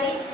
ಮಾಡುತ್ತಿದ್ದಾರೆ.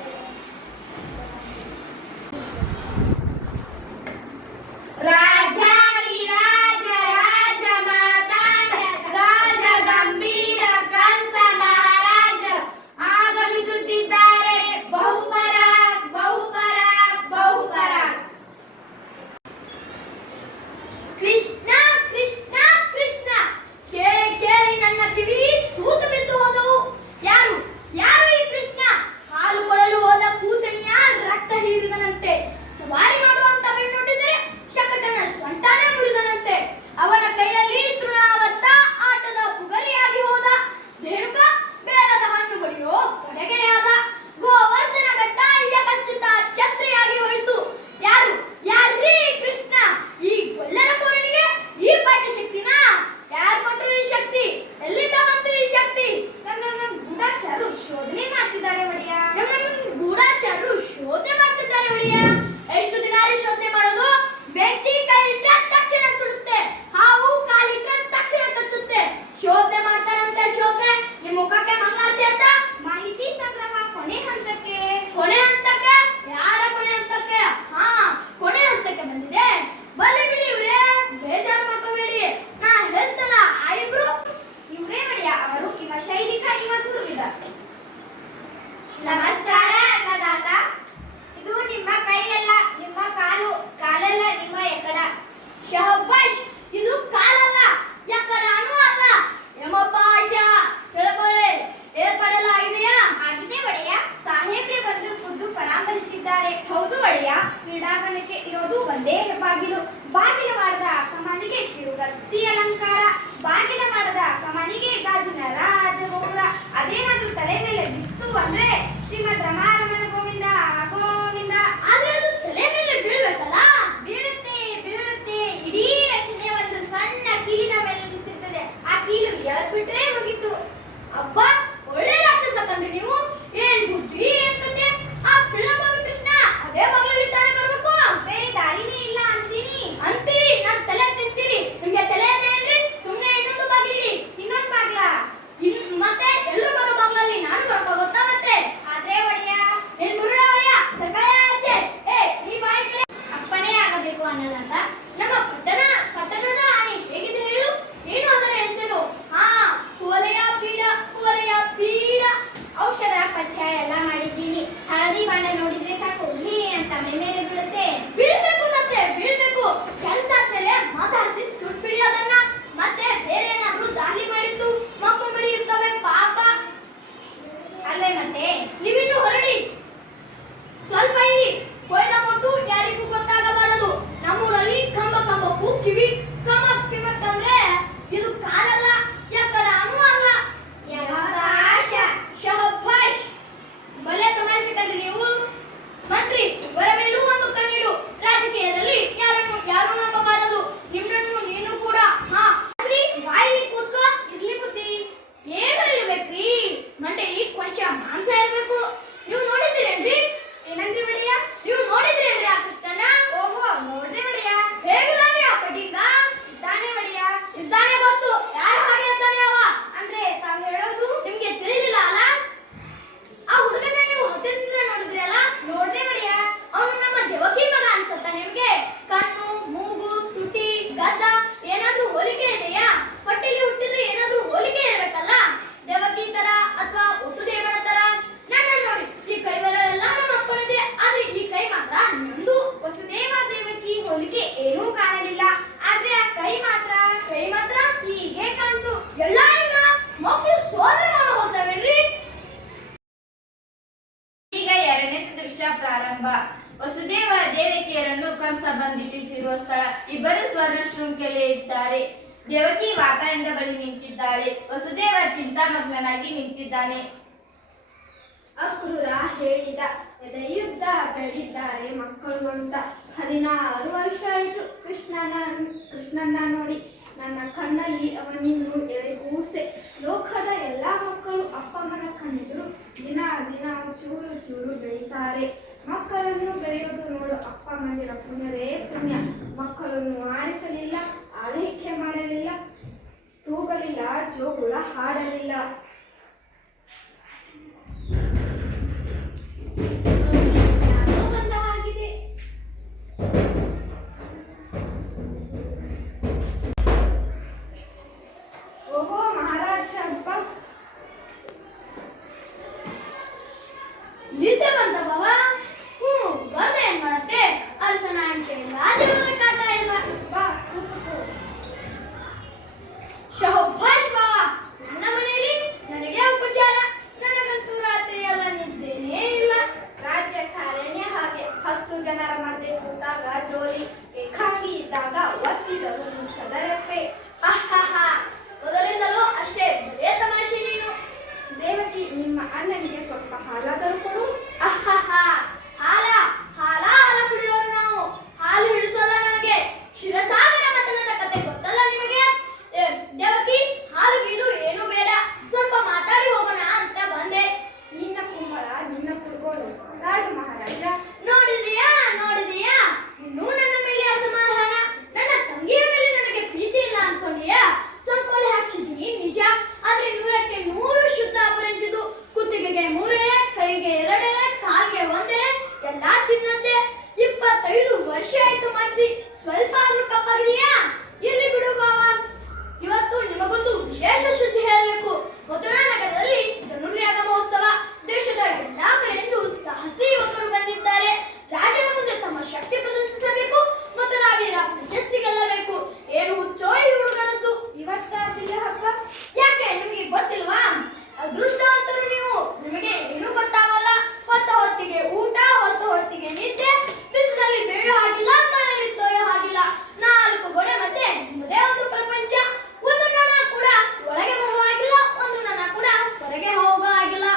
ನಮಸ್ಕಾರ ಅನ್ನದಾತ. ಇದು ನಿಮ್ಮ ಕೈಯಲ್ಲ, ನಿಮ್ಮ ಕಾಲು, ಕಾಲಲ್ಲ ನಿಮ್ಮ ಎಕ್ಕಡ. ಶಹಬ್ಬಾಷ್, ಇದು ಕಾಲಲ್ಲ, ಎಕ್ಕಡನೂ ಅಲ್ಲ. ಯಮಪಾಶ ತಿಳ್ಕೊಳ್ಳಿ. ಏರ್ಪಡಲಾಗಿದೆಯಾ? ಆಗಿದೆ ಒಡೆಯ. ಸಾಹೇಬ್ರೆ ಬಂದು ಖುದ್ದು ಪರಾಮರಿಸಿದ್ದಾರೆ. ಹೌದು ಒಡೆಯ. ಕ್ರೀಡಾಂಗಣಕ್ಕೆ ಇರೋದು ಒಂದೇ ಬಾಗಿಲು. ಬಾಗಿಲು ಮಾಡದ ಕಮಾನಿಗೆ ಕಿರುಗತ್ತಿ ಅಲಂಕಾರ. ಬಾಗಿಲ ಮಾಡದ ಕಮಾನಿಗೆ ಗಾಜಿನ ರಾಜಗೋಪುರ. ಅದೇನಾದ್ರೂ ತಲೆ ಮೇಲೆ ಬಿತ್ತು ಅಂದ್ರೆ ಶ್ರೀಮದ್ ರಮಾರಮಣ ಗೋವಿಂದ ಗೋವಿಂದ. ಆದ್ರೆ ಅದು ತಲೆ ಮೇಲೆ ಬೀಳ್ಬೇಕಲ್ಲ? ಬೀಳುತ್ತೆ ಬೀಳುತ್ತೆ. ಇಡೀ ರಚನೆ ಒಂದು ಸಣ್ಣ ಕೀಲಿನ ಮೇಲೆ ನಿಂತಿರ್ತದೆ. ಆ ಕೀಲು ಎಳ್ಬಿಟ್ರೆ ಮುಗಿತು. ಅಬ್ಬ, ಒಳ್ಳೆ ರಾಕ್ಷಸ ಕಂಡ್ರಿ ನೀವು. ಏನ್ ಬುದ್ಧಿ, ಏನ್ ಕತೆ. ಆ ಪಿಳ್ಳಮವಿ ಕೃಷ್ಣ ಅದೇ ಬಾಗ್ಲಲ್ಲಿ ತಾನೇ ಬರ್ಬೇಕು. ಬೇರೆ ದಾರಿನೇ ಇಲ್ಲ ಅಂತೀನಿ. ಅಂತೀರಿ, ನಾನ್ ತಲೆ ತಿಂತೀರಿ. ನಿಮ್ಗೆ ತಲೆ ಏನ್ರಿ? ಸುಮ್ನೆ ಇನ್ನೊಂದು ಬಾಗಿಲಿಡಿ. ಇನ್ನೊಂದು ಬಾಗ್ಲ? ಮತ್ತೆ ಎಲ್ರು ಬರೋ ಬಾಗ್ಲಲ್ಲಿ ನಾನು ಬರ್ಕೋಗುತ್ತಾ ಮತ್ತೆ? ಆದ್ರೆ ಒಡೆಯ, ಏನ್ ಗುರುಡ ಒಡೆಯ, ಸರ್ಕಾರ ಆಚೆ. ನೀ ಬಾಯಿ ಕಡೆ. ಅಪ್ಪನೇ ಆಗಬೇಕು ಅನ್ನೋದಂತ ನಮ್ಮ ಪಟ್ಟಣದ ಆನೆ ಹೇಗಿದೆ ಹೇಳು? ಏನು ಅದರ ಹೆಸರು? ಕುವಲಯ ಪೀಡ, ಕುವಲಯ ಪೀಡ. ಔಷಧ ಪಥ್ಯ ಎಲ್ಲ ಮಾಡಿದ್ದೀನಿ. ಹಳದಿ ಬಾಣ ನೋಡಿದ್ರೆ ಸಾಕು ನೀ ಅಂತ ಮೇಲೆ ಬೀಳುತ್ತೆ. ಬೀಳ್ಬೇಕು, ಮತ್ತೆ ಬೀಳ್ಬೇಕು. ಕೆಲ್ಸ ಆದ್ಮೇಲೆ ಮಾತಾಡಿಸಿ ಸುಟ್ಬಿಡಿ ಅದನ್ನ. ಮತ್ತೆ ಬೇರೆ ಏನಾದ್ರೂ ದಾಳಿ ಮಾಡಿದ್ದು ಮಕ್ಕಳು ಮರಿ ಇರ್ತವೆ ಪಾಪ. ಅಲ್ಲೇ ಮತ್ತೆ ನೀವಿನ್ನು ಹೊರಡಿ. ಸ್ವಲ್ಪ ಇರಿ. ಕೊಯ್ದ ಕೊಟ್ಟು ಯಾರಿಗೂ ಗೊತ್ತಾಗಬಾರದು. ನಮ್ಮೂರಲ್ಲಿ ಕಂಬ ಕಂಬಕ್ಕೂ ಕಿವಿ, ಕಮಕ್ ಕಿಮಕ್ ಅಂದ್ರೆ ಇದು ಕಾಲಲ್ಲ, ಎಕ್ಕಡನೂ ಅಲ್ಲ. ಯಮಪಾಶ. ಶಹಬ್ಬಾಷ್, ಬಲೆ ತಮಾಷೆ ಕಂಡ್ರಿ ನೀವು. ಮಂತ್ರಿ, ಇವರ ಮೇಲೂ ಒಂದು ಕಣ್ಣಿಡು. ರಾಜಕೀಯದಲ್ಲಿ ಯಾರು ನಂಬಬಾರದು. ನಿಮ್ಮನ್ನು ನೀನು ಕೂಡ. ಬಾಯಿ ಕೂತ್ಕೋ. ಇರ್ಲಿ ಬುದ್ಧಿ. ಏನು ಇರ್ಬೇಕ್ರಿ? ಮಂಡೆಲಿ ಕೊಂಚ ಮಾಂಸ ಇರ್ಬೇಕು. ನೀವು ನೋಡಿದ್ದೀರೇನ್ರಿ? ಏನಂದ್ರಿ ಒಡೆಯ? ನೀವು ನೋಡಿದ್ರೇನ್ರಿ ಆ ಕೃಷ್ಣನ? ಓಹೋ, ನೋಡ್ದೆ ಒಡೆಯ. ಹೇಗಿದಾನ್ರಿ ಆ ಪಟಿಂಗ? ಇದ್ದಾನೆ ಒಡೆಯ. ಇದ್ದಾನೆ ಗೊತ್ತು. ಯಾರು ಹಾಗೆ ಅಂತಾನೆ ಅವ? ಅಂದ್ರೆ ತಾವು ಹೇಳೋದು ನಿಮ್ಗೆ ತಿಳಿದಿಲ್ಲ ಅಲ್ಲ? ಆ ಹುಡುಗನ ನೀವು ಹತ್ತಿರದಿಂದ ನೋಡಿದ್ರಿ ಅಲ್ಲ? ನೋಡ್ದೆ ಒಡೆಯ. ಅವನು ನಮ್ಮ ದೇವಕಿ ಮಗ ಅನ್ಸತ್ತ ನಿಮ್ಗೆ? ಕಣ್ಣು, ಮೂಗು, ತುಟಿ, ಗದ್ದ ಏನಾದ್ರೂ ಹೋಲಿಕೆ ಇದೆಯಾ? ಹೊಟ್ಟೆಲಿ ಹುಟ್ಟಿದ್ರೆ ಏನಾದ್ರೂ ಹೋಲಿಕೆ ಇರ್ಬೇಕಲ್ಲ? ದೇವಕಿ ತರ ಅಥವಾ ವಸುದೇವನ ತರ? ನನ್ನ ನೋಡಿ, ಈ ಕೈಬೆರಳೆಲ್ಲ ನಮ್ಮ ಅಪ್ಪನದೇ. ಆದ್ರೆ ಈ ಕೈ ಮಾತ್ರ ನಂದು. ವಸುದೇವ ದೇವಕಿ ಹೋಲಿಕೆ ಏನೂ ಕಾಣಲಿಲ್ಲ. ಆದ್ರೆ ಆ ಕೈ ಮಾತ್ರ ಹೀಗೆ ಕಾಣ್ತು. ಎಲ್ಲ ಈಗ ಮಕ್ಕಳು ಸೋದರ ಮಾಡ ಹೋಗ್ತಾವೇನ್ರಿ? ಈಗ ಎರಡನೇ ದೃಶ್ಯ ಪ್ರಾರಂಭ. ವಸುದೇವ ದೇವಕಿಯರನ್ನು ಕಂಸ ಬಂಧಿಸಿರುವ ಸ್ಥಳ. ಇಬ್ಬರು ಸ್ವರ್ಣ ಶೃಂಖಲೆ ಇದ್ದಾರೆ. ದೇವಕಿ ವಾತಾಯನದ ಬಳಿ ನಿಂತಿದ್ದಾಳೆ. ವಸುದೇವ ಚಿಂತಾಮಗ್ನಾಗಿ ನಿಂತಿದ್ದಾನೆ. ಅಕ್ರೂರ ಹೇಳಿದ, ಎದೆಯುದ್ದ ಬೆಳೆದಿದ್ದಾರೆ ಮಕ್ಕಳು ಅಂತ. 16 ವರ್ಷ ಆಯಿತು ಕೃಷ್ಣನ್ನ ನೋಡಿ. ನನ್ನ ಕಣ್ಣಲ್ಲಿ ಅವನಿನ್ನು ಎಳೆಗೂಸೆ. ಲೋಕದ ಎಲ್ಲ ಮಕ್ಕಳು ಅಪ್ಪಮ್ಮನ ಕಣ್ಣೆದುರು ದಿನ ದಿನ ಚೂರು ಚೂರು ಬೆಳೀತಾರೆ. ಮಕ್ಕಳನ್ನು ಬೆಳೆಯೋದು ನೋಡು ಅಪ್ಪಮ್ಮಂದಿರ ಪುಣ್ಯವೇ ಪುಣ್ಯ. ಮಕ್ಕಳನ್ನು ಆಡಿಸಲಿಲ್ಲ, ಆರೈಕೆ ಮಾಡಲಿಲ್ಲ, ತೂಗಲಿಲ್ಲ, ಜೋಗುಳ ಹಾಡಲಿಲ್ಲ. ನಿದ್ದೆ ಬಂತ ಬಾವ? ಬರ್ದೆ ಏನ್ ಮಾಡತ್ತೆ? ಅರಸನ ಅಂಕೆಯಿಂದ ಆದಿರೋದ ಕಾಟ ಇಲ್ಲ. ಬಾ ಕೂತ್ಕೋ. ಶಹಬ್ಬಾಷ್ ಬಾವ, ನನ್ನ ಮನೆಯಲ್ಲಿ ನನಗೆ ಉಪಚಾರ. ನನಗಂತೂ ರಾತ್ರಿ ಎಲ್ಲ ನಿದ್ದೇನೇ ಇಲ್ಲ. ರಾಜ್ಯ ಕಾರ್ಯನೇ ಹಾಗೆ. 10 ಜನರ ಮಧ್ಯೆ ಕೂತಾಗ ಜೋಲಿ, ಏಕಾಂಗಿ ಇದ್ದಾಗ ಒತ್ತಿದರು ಮುಚ್ಚದರೆಪ್ಪೆ. ಆಹಾಹಾ, ಮೊದಲಿಂದಲೂ ಅಷ್ಟೇ ಬರೇ ತಮಾಷೆ ನೀನು. ದೇವಕಿ, ನಿಮ್ಮ ಅಣ್ಣನಿಗೆ ಸ್ವಲ್ಪ ಹಾಲಾದರೂ ಕೊಡು. ಆಹಾಹಾ, ಹಾಲ ಹಾಲ ಹಾಲ ಕುಡಿಯೋರು ನಾವು. ಹಾಲು ಹಿಡಿಸೋಲ್ಲ ನಮಗೆ. ಕ್ಷೀರಸಾಗರ ಮಥನದ ಕತೆ ಗೊತ್ತಲ್ಲ ನಿಮಗೆ? ದೇವಕಿ, ಹಾಲು ಗೀಲು ಏನೂ ಬೇಡ, ಸ್ವಲ್ಪ ಮಾತಾಡಿ ಹೋಗೋಣ ಅಂತ ಬಂದೆ. ನಿನ್ನ ಕುಂಬಳ ನಿನ್ನ ಕುರುಗೋಲು, ನಾಡು ಮಹಾರಾಜ. ನೋಡಿದೀಯಾ ನೋಡಿದೀಯಾ, ಇನ್ನೂ ನನ್ನ ಮೇಲೆ ಅಸಮಾಧಾನ. ನನ್ನ ತಂಗಿಯ ಮೇಲೆ ನನಗೆ ಪ್ರೀತಿ ಇಲ್ಲ ಅನ್ಕೊಂಡಿಯಾ? ಸಂಕೋಲೆ ಹಾಕ್ಸಿದೀನಿ ನಿಜ, ಆದ್ರೆ 100ಕ್ಕೆ 100 ಶುದ್ಧ ಅಪರಂಜಿದು. ಕುತ್ತಿಗೆಗೆ 3 ಎಳೆ, ಕೈಗೆ 2 ಎಳೆ, ಕಾಲ್ಗೆ 1 ಎಳೆ, ಎಲ್ಲಾ ಚಿನ್ನದ್ದೇ. 25 ವರ್ಷ ಆಯ್ತು ಮಾಡಿಸಿ. ಸ್ವಲ್ಪ ಆದ್ರೂ ಕಪ್ಪಾಗಿದೆಯಾ? ಇರ್ಲಿ ಬಿಡು ಬಾವ. ಇವತ್ತು ನಿಮಗೊಂದು ವಿಶೇಷ ಸುದ್ದಿ ಹೇಳಬೇಕು. ಮಥುರಾ ನಗರದಲ್ಲಿ ಧನುರ್ಯಾಗ ಮಹೋತ್ಸವ. ದೇಶದ ಎಲ್ಲಾ ಕಡೆಯಿಂದ ಸಾಹಸಿ ಯುವಕರು ಬಂದಿದ್ದಾರೆ. ರಾಜನ ಮುಂದೆ ತಮ್ಮ ಶಕ್ತಿ ಪ್ರದರ್ಶಿಸಬೇಕು ಮತ್ತು ನಾವೀರ ಪ್ರಶಸ್ತಿ ಗೆಲ್ಲಬೇಕು. ಏನು ಹುಚ್ಚೋ ಈ ಹುಡುಗರದ್ದು. ಇವತ್ತ ಬಿಲ್ಲ ಹಬ್ಬ. ಯಾಕೆ ನಿಮಗೆ ಗೊತ್ತಿಲ್ವಾ? ಅದೃಷ್ಟವಂತರು ನೀವು. ನಿಮಗೆ ಏನೂ ಗೊತ್ತಾಗಲ್ಲ. ಹೊತ್ತ ಹೊತ್ತಿಗೆ ಊಟ, ಹೊತ್ತ ಹೊತ್ತಿಗೆ ನಿದ್ದೆ, ಬಿಸಿಲಲ್ಲಿ ಬೇಯೋ ಹಾಗಿಲ್ಲ, ಮಳೆಯಲ್ಲಿ ತೋಯೋ ಹಾಗಿಲ್ಲ. 4 ಗೋಡೆ ಮಧ್ಯೆ ನಿಮ್ಮದೇ ಒಂದು ಪ್ರಪಂಚ. ಒಂದು ನನ ಕೂಡ ಒಳಗೆ ಬರುವ ಹಾಗಿಲ್ಲ, ಒಂದು ನನ ಕೂಡ ಹೊರಗೆ ಹೋಗೋ ಹಾಗಿಲ್ಲ.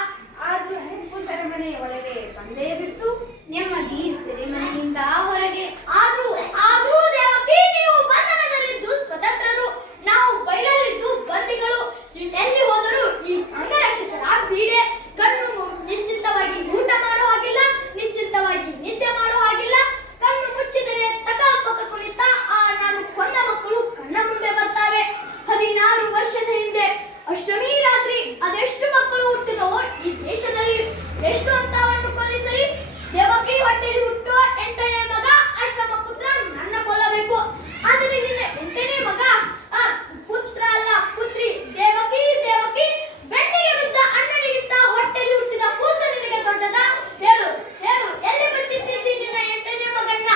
ಆದ್ರೂ ಹೆಪ್ಪು ಸೆರೆಮನೆ ಒಳಗೆ ಬಂದೇ ಬಿಟ್ಟು ನೆಮ್ಮದಿ ಸೆರೆಮನೆಯಿಂದ ಹೊರಗೆ. ಆದ್ರೂ ದೇವಕಿ, ನೀವು ಬಂಧನದಲ್ಲಿದ್ದು ಸ್ವತಂತ್ರರು, ನಾವು ಬಯಲಲ್ಲಿದ್ದು ಬಂದಿಗಳು. ಎಲ್ಲಿ ಹೋದರೂ ಈ ಅಂಗರಕ್ಷಕರ ಬೀಡೆ. ಕಣ್ಣು ನಿಶ್ಚಿಂತವಾಗಿ ಊಟ ಮಾಡೋ ಹಾಗಿಲ್ಲ, ನಿಶ್ಚಿಂತವಾಗಿ ನಿದ್ದೆ ಮಾಡೋ ಹಾಗಿಲ್ಲ. ಕಣ್ಣು ಮುಚ್ಚಿದರೆ ತಕಪಕ ಕುಣಿತ ನಾನು ಕೊಂದ ಮಕ್ಕಳು ಕಣ್ಣ ಮುಂದೆ ಬರ್ತಾವೆ. 16 ವರ್ಷದ ಹಿಂದೆ ಅಷ್ಟಮಿ ರಾತ್ರಿ ಅದೆಷ್ಟು ಮಕ್ಕಳು ಹುಟ್ಟಿದವೋ ಈ ದೇಶದಲ್ಲಿ. ಎಷ್ಟು ಅಂತ ಅಂದುಕೊಳ್ಳಿಸಲಿ. ದೇವಕಿ ಹೊಟ್ಟೆಲಿ ಹುಟ್ಟೋ 8ನೇ ಮಗ ಅಷ್ಟಮ ಪುತ್ರ ನನ್ನ ಕೊಲ್ಲಬೇಕು. ಆದರೆ ನಿನ್ನ 8ನೇ ಮಗ ಪುತ್ರ ಅಲ್ಲ ಪುತ್ರಿ. ದೇವಕಿ ದೇವಕಿ, ಬೆನ್ನಿಗೆ ಬಿದ್ದ ಅಣ್ಣನಿಗಿಂತ ಹೊಟ್ಟೆಲಿ ಹುಟ್ಟಿದ ಕೂಸು ನಿನಗೆ ದೊಡ್ಡದ? ಹೇಳು ಹೇಳು, ಎಲ್ಲಿ ಬಚ್ಚಿಟ್ಟಿದ್ದಿ ನಿನ್ನ 8ನೇ ಮಗನ್ನ?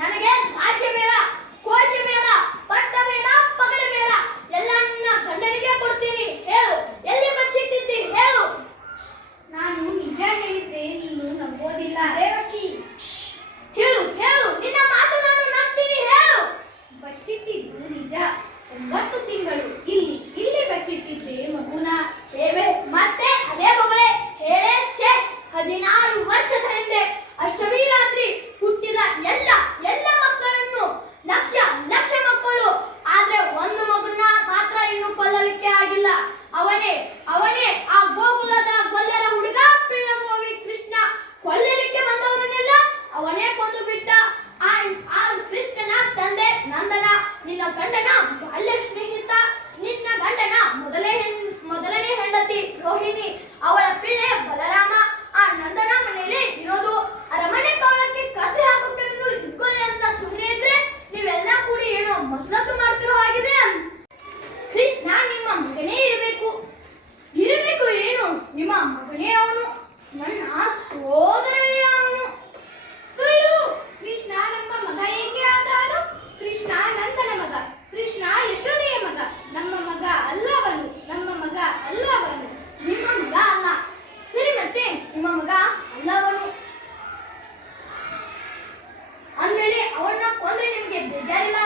ನನಗೆ ರಾಜ್ಯ ಬೇಡ, ಕೋಶ ಬೇಡ, ಪಟ್ಟ ಬೇಡ, ಪಗಡ ಬೇಡ, ಎಲ್ಲ ನಿನ್ನ ಗಂಡನಿಗೆ ಕೊಡ್ತೀನಿ. ಹೇಳು, ಎಲ್ಲಿ ಬಚ್ಚಿಟ್ಟಿದ್ದಿ ಹೇಳು. ನಾನು ನಿಜ ಹೇಳಿದ್ರೆ ನೀನು ನಂಬೋದಿಲ್ಲ. ದೇವಕಿ, ಹೇಳು ಹೇಳು, ನಿನ್ನ ಮಾತು ನಾನು ನಂಬ್ತೀನಿ. ಹೇಳು. ಬಚ್ಚಿಟ್ಟಿದ್ದು ನಿಜ. 9 ತಿಂಗಳು ಇಲ್ಲಿ ಬಚ್ಚಿಟ್ಟಿದ್ದೆ ಮಗುನ. ಹೇವೆ ಮತ್ತೆ ಅದೇ ಮಗಳೇ ಹೇಳೇ ಛೇ. 16 ವರ್ಷದ ಹಿಂದೆ ಅಷ್ಟಮಿ ರಾತ್ರಿ ಹುಟ್ಟಿದ ಎಲ್ಲ ಮಕ್ಕಳನ್ನು, ಲಕ್ಷ ಲಕ್ಷ ಮಕ್ಕಳು. ಆದ್ರೆ ಒಂದು ಮಗುನ ಮಾತ್ರ ಇನ್ನು ಕೊಲ್ಲಲಿಕ್ಕೆ ಆಗಿಲ್ಲ. ಅವನೇ ಆ ಗೋಕುಲದ ಗೊಲ್ಲರ ಹುಡುಗ ಪಿಳ್ಳಮೋವಿ ಕೃಷ್ಣ. ಕೊಲ್ಲಲಿಕ್ಕೆ ಬಂದವರನ್ನೆಲ್ಲ ಅವನೇ ಕೊಂದು ಬಿಟ್ಟ. ಆ ಕೃಷ್ಣನ ತಂದೆ ನಂದನ, ನಿನ್ನ ಗಂಡನ ಬಾಲ್ಯ ಸ್ನೇಹಿತ, ನಿನ್ನ ಗಂಡನ ಮೊದಲನೇ ಹೆಂಡತಿ ರೋಹಿಣಿ, ಅವಳ ಪಿಳ್ಳೆ ಬಲರಾಮ. ಆ ನಂದನ ಮನೆಯಲ್ಲಿ ಇರೋದು. ಅರಮನೆ ಕವಳಕ್ಕೆ ಕತ್ರಿ ಹಾಕೋಕೆ ಇಟ್ಕೊಳ್ಳಿ ಅಂತ ಸುಮ್ಮನೆ ಇದ್ರೆ ನೀವೆಲ್ಲ ಕೂಡಿ ಏನೋ ಮಸಲತ್ತು ಮಾಡ್ತಿರೋ ಹಾಗಿದೆ. ಕೃಷ್ಣ ನಿಮ್ಮ ಮಗನೇ ಇರಬೇಕು ಏನು? ನಿಮ್ಮ ಮಗನೇ ಅವನು. ನನ್ನ ಸೋದರವೇ ಅವನು. ಸುಳ್ಳು. ಕೃಷ್ಣ ನಮ್ಮ ಮಗ ಏಕೆ ಆದಾನು? ಕೃಷ್ಣ ನಂದನ ಮಗ, ಕೃಷ್ಣ ಯಶೋದೆಯ ಮಗ. ನಮ್ಮ ಮಗ ಅಲ್ಲವನು, ನಮ್ಮ ಮಗ ಅಲ್ಲವನು. ನಿಮ್ಮ ಮಗ ಅಲ್ಲ. ಸರಿ, ಮತ್ತೆ ನಿಮ್ಮ ಮಗ ಅಲ್ಲವನು ಅಂದಮೇಲೆ ಅವನ್ನ ಕೊಂದ್ರೆ ನಿಮಗೆ ಬೇಜಾರಿಲ್ಲ